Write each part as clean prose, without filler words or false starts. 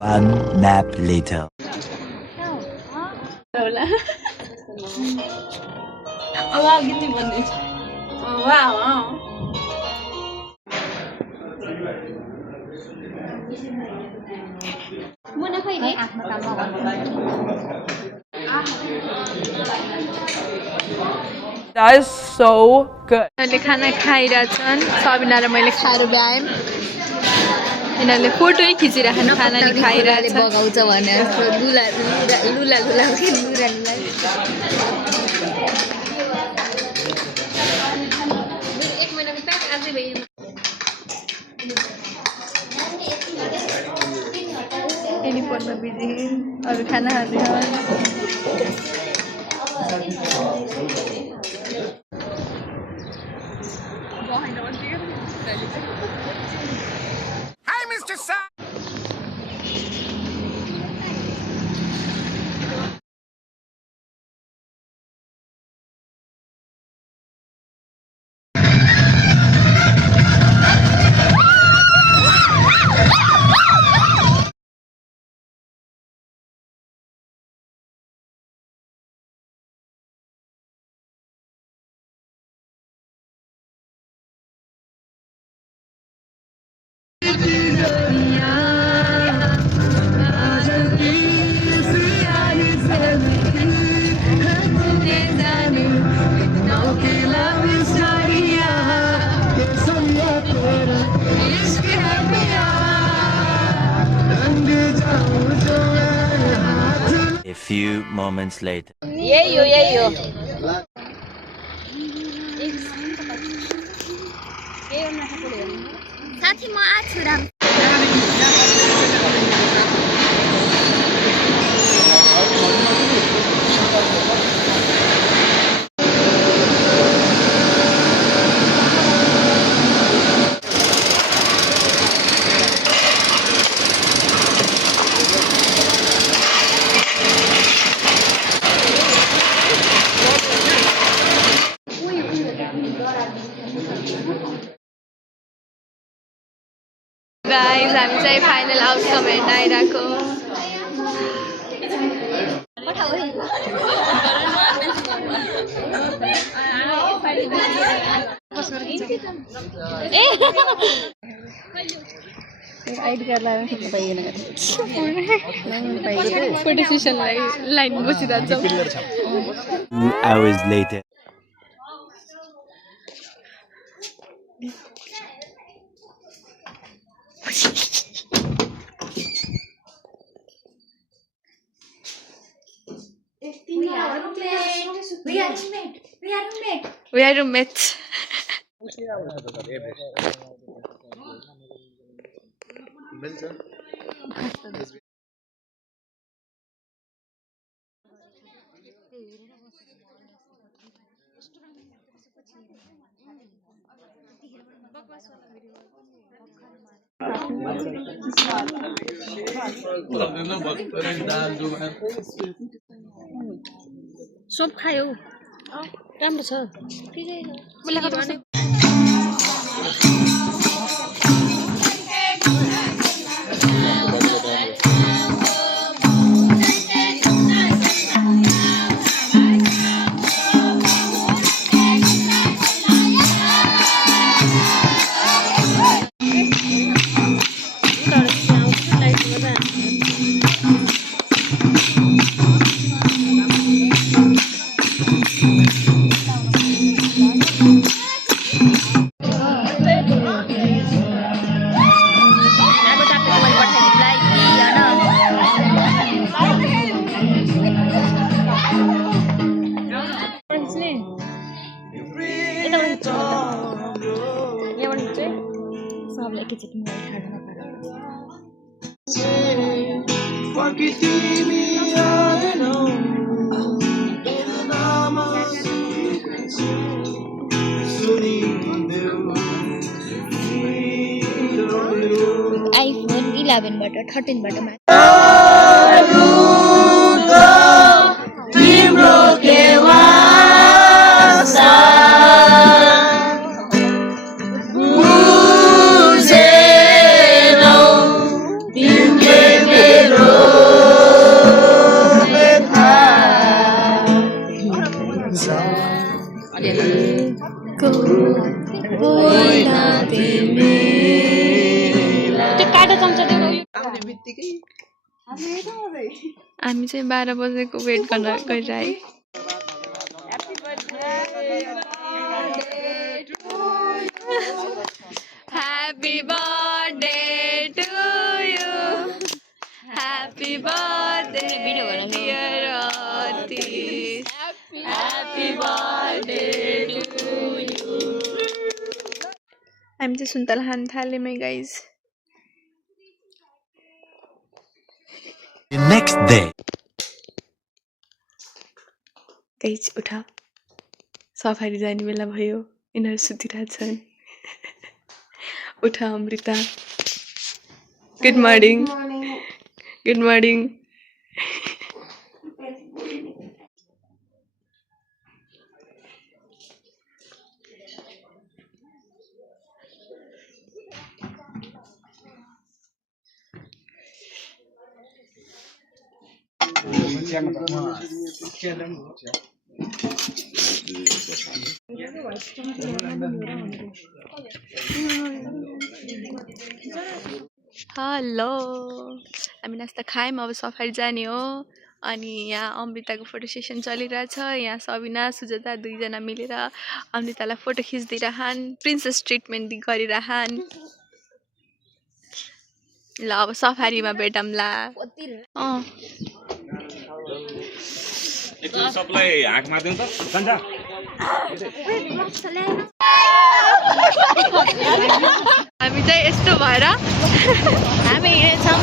One nap later. Wow, gini bener. Wow. Mana kau ini? That is so good. मैले खाना खाइरहेछन् सबिना र मैले खाएर भ्याएँ यिनीहरूले फोटोै खिचिराख्नु खाना नि खाइरहेछ बगाउँछ भने लुला लुला लुला लुला लुला एक महिनाको प्याक आजै भयो यिनी फोनमा बिजी अरू खाना खाँदै Hi, Mr. Sam. A few moments later. यही हो साथी म आछु राम गाइस हामी चाहिँ फाइनल आउटकम हेर्न आइरहेको आइडी कार्ड लगाएर फोटो सेसनलाई लाइन बसिरहेको 2 hours later. We are roommates. सब खायो राम्रो छ iPhone 11 बाट 13 बाट हामी चाहिँ 12 बजेको वेट गर्न गइरहेँ। Happy birthday to you. Happy birthday dear Otis. Happy birthday to you. हामी चाहिँ सुन्तला खान थाल्यौँ guys. The next day. Guys उठा, सफारी जाने बेला भयो, यिनीहरू सुतिरहेछन्। उठा Amrita. Good morning. Good morning. Hello, हामी नास्ता खायौँ, अब सफारी जाने हो। अनि यहाँ अमृताको फोटो सेसन चलिरहेछ। यहाँ सबिना सुजाता दुईजना मिलेर अमृतालाई फोटो खिच्दिरहन्, प्रिन्सेस ट्रिटमेन्ट गरिरहन्। ल अब सफारीमा भेटौँला। सबलाई हाक मार्दिनु त सन्जा हामी चाहिँ यस्तो भएर हामी हिँडेछौँ।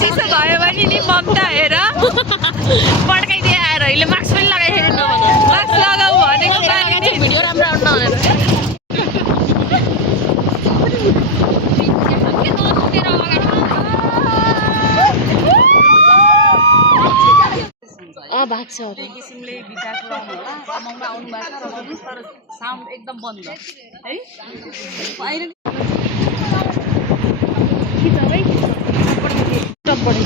चिसो भयो भने नि ममता हेर पड्काइदिए आएर अहिले मास्क पनि लगाइदिएन। मास्क लगाऊ भनेको बानी भिडियो राम्रो आउन भनेर। भाग्छ किसिमले गिटार पुराउनु होला कमाउन आउनु भएको र गर्नु तर साउन्ड एकदम बन्द है बाहिर गिटारै टपडे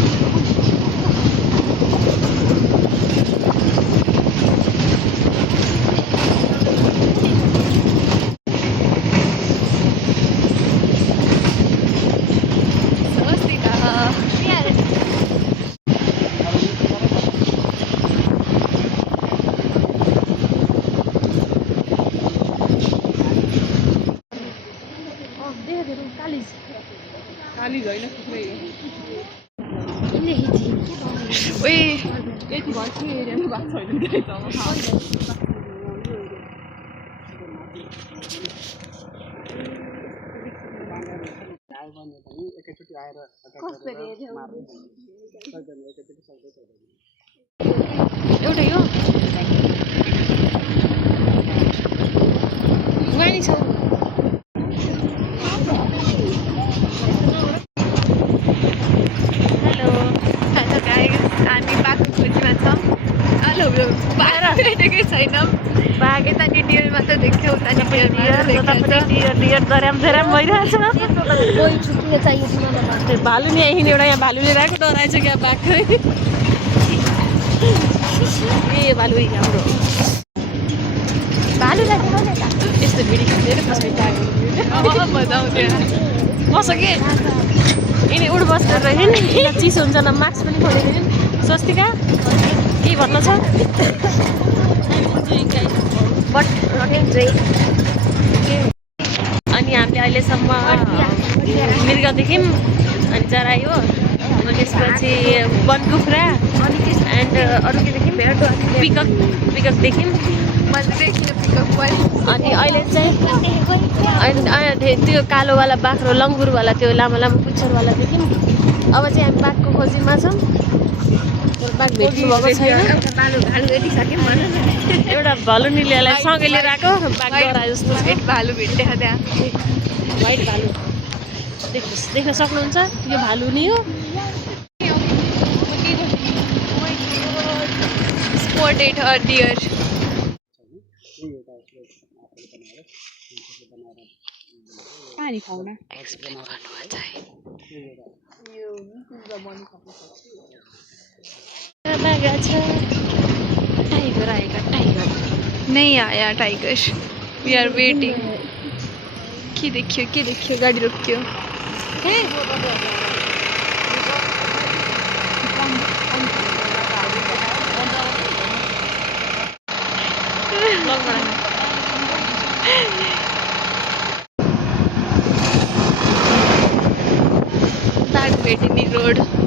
एउटा यो गाडी छ। हेलो हेलो गाइस, हामी बाघको खोजीमा छौँ। हेलो बाघ भेटेकै छैनौँ। बाघ यता डियर मात्र देख्छौँ, उता डियर धराम भइरहेछ। भालु नि आइकिन एउटा यहाँ भालुले राखेको डराएछ क्या बाघकै। ए भालु हाम्रो भालु यस्तो भिडियो खिचेर बस के यिनी उड बस गरेर नि चिसो हुन्छ न। मास्क पनि खोलेको नि। स्वस्तिका के भन्नु छ? अनि हामीले अहिलेसम्म मृग देख्यौँ, अनि चरायो, अनि त्यसपछि बनकुखुरा एन्ड अरू के देख्यौँ? पिकक देख्यौँ। अनि अहिले चाहिँ त्यो कालोवाला बाख्रो लङ्गुरवाला त्यो लामो लामो पुच्छरवाला देख्यौँ। अब चाहिँ हामी बाघको खोजीमा छौँ। बाघ भेट्नु भएको छैन। एउटा भालु निलियालाई सँगै लिएर आएको बाघ डरायो जस्तो भालु भेट्यो त्यहाँ। व्हाइट भालु देख्न सक्नुहुन्छ? यो भालु नै हो। Spotted deer. पानी खाउन एक्सप्लेन गर्नुहुन्छ है। टाइगर आएगा, टाइगर नहीं आया। Tiger we are waiting. के देखियो गाड़ी रोक्यो।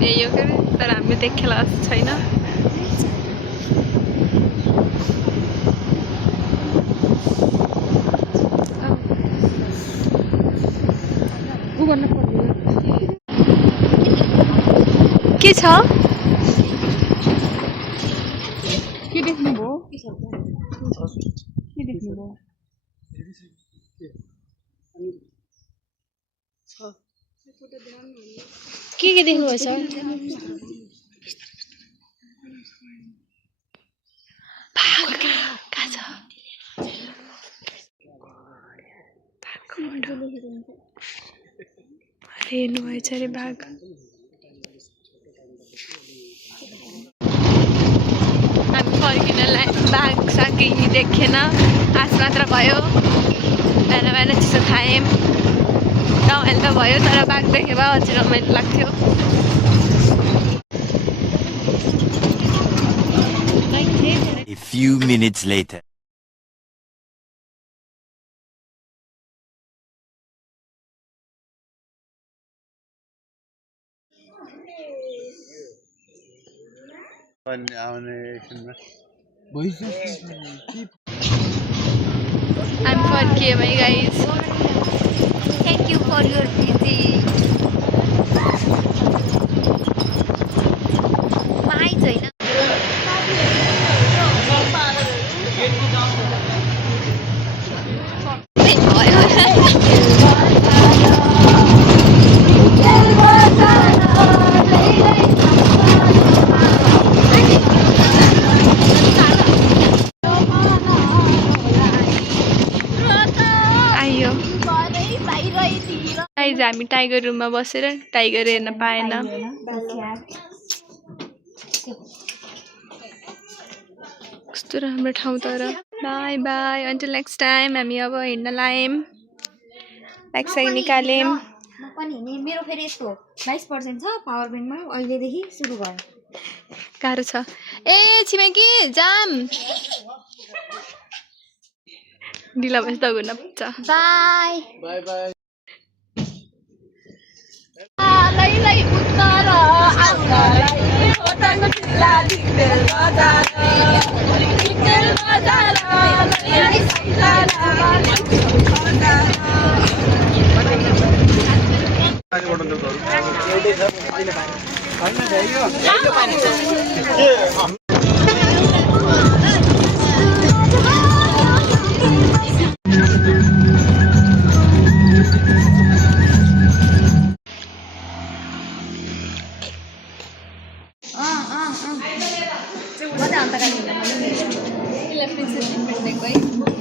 यही हो के तर हामीले देखेला जस्तो छैन उ गर्न पर्ने के छ के देख्नुभयो के देख्नुभयो के देख्नुभएछ कहाँ छ हेर्नु भएछ अरे बाघ हामी फर्किनलाई बाघ साँकी देखेन आस मात्र भयो बिहान बिहान चिसो खायौँ रमाइलो त भयो तर बाघ देखे भए अझै रमाइलो लाग्थ्यो A few minutes later. हामी फर्कियौँ है guys thank you for your visit माइज होइन आयो गाइस हामी टाइगर रुममा बसेर टाइगर हेर्न पाएन कस्तो राम्रो ठाउँ तर by by until next time हामी अब हिँड्न लायौँ ब्याग निकाल्यौँ म पनि हिँडेँ मेरो फेरि यस्तो 22% छ पावर ब्याङ्कमा अहिलेदेखि सुरु भयो गाह्रो छ ए छिमेकी जाम ढिला भएपछि त घुर्न पुग्छ by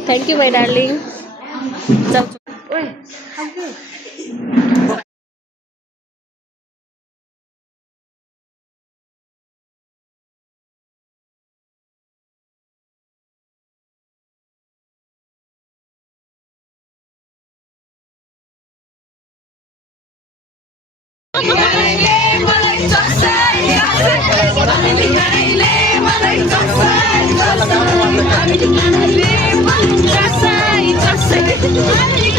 thank you my darling Just say